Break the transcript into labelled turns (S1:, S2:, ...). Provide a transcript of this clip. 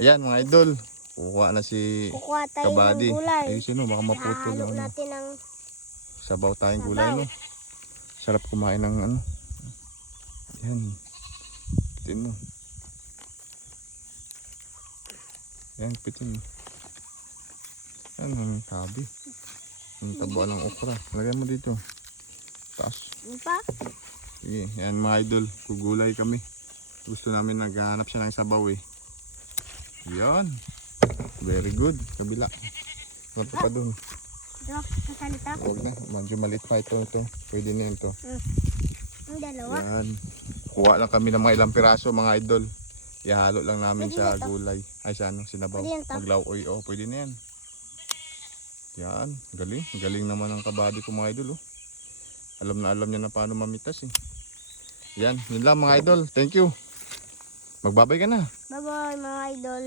S1: Ayan mga idol. Kukuha na si
S2: Kukuha tayo
S1: Kabady.
S2: ng gulay.
S1: Baka maputol
S2: Ihalo
S1: ano.
S2: natin ng
S1: Sabaw tayong gulay no. Sarap kumain ng ano. Yan. Pitin mo. Yan, pitin mo. Yan, ang tabi. Ang taba ng okra. Lagyan mo dito. Taas.
S2: Ano pa?
S1: Sige, yan mga idol. Kugulay kami. Gusto namin naghahanap siya ng sabaw eh. Yan. Very good. Kabila. Ano pa dun?
S2: Ito, sasalita.
S1: Huwag na. Medyo maliit pa ito. ito. Pwede na ito.
S2: Ang dalawa.
S1: Yan. Kuha lang kami ng mga ilang piraso mga idol. Ihalo lang namin
S2: Pwede
S1: sa
S2: na
S1: gulay. Ay sa ano, sinabaw.
S2: To?
S1: Maglauoy. Oh, pwede na yan. Yan. Galing. Galing naman ang kabady ko mga idol. Oh. Alam na alam niya na paano mamitas eh. Yan. Yun lang mga idol. Thank you. Magbabay ka na.
S2: Bye-bye mga idol.